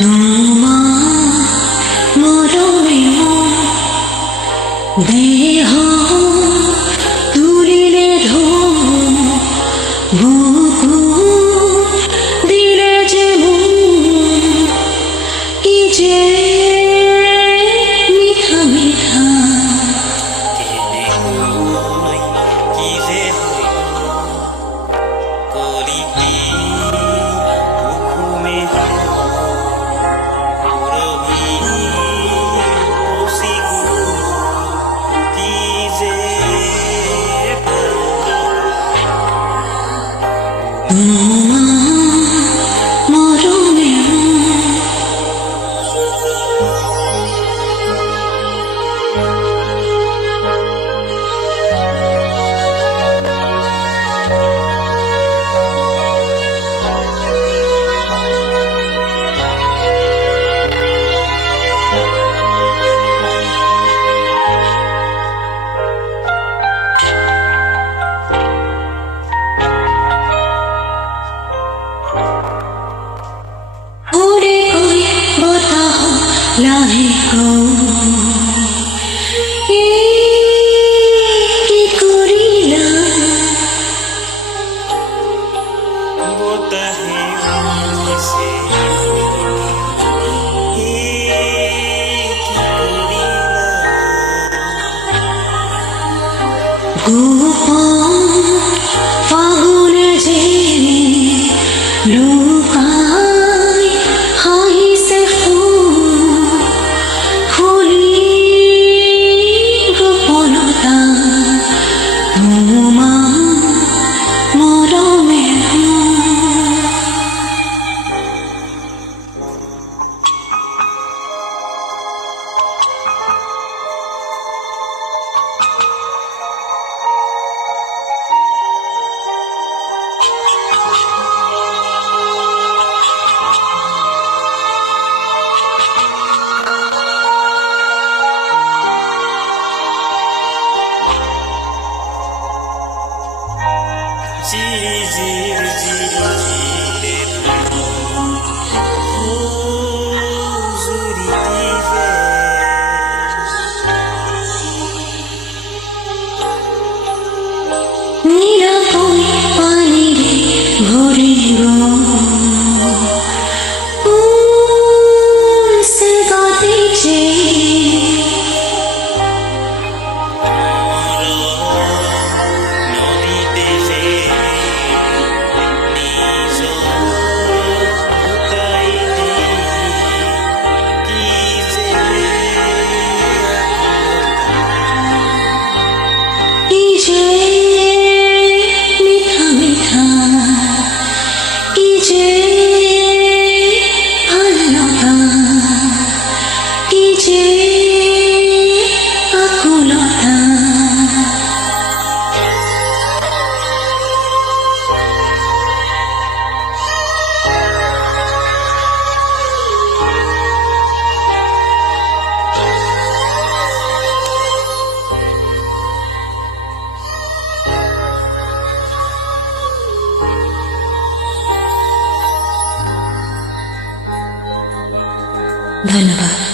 তোমার মরমে দেহ তুলিলে ঢোল বুকু দিলে যে কি যে মিঠা মিঠা কি যে করি কি বুকুমে লাহে কি করিলা বতাহে মিশে কি করিলা গোপন ফাগুনে যে লুকাই হাসিছে জিরি জিরি জিরি জিরে জুরি দিবে নিরাপদ পানিরে ভরিব সে গাতিছে মিঠা মিঠা কি যে ভালোবাসা কি যে আকুলতা ধন্যবাদ।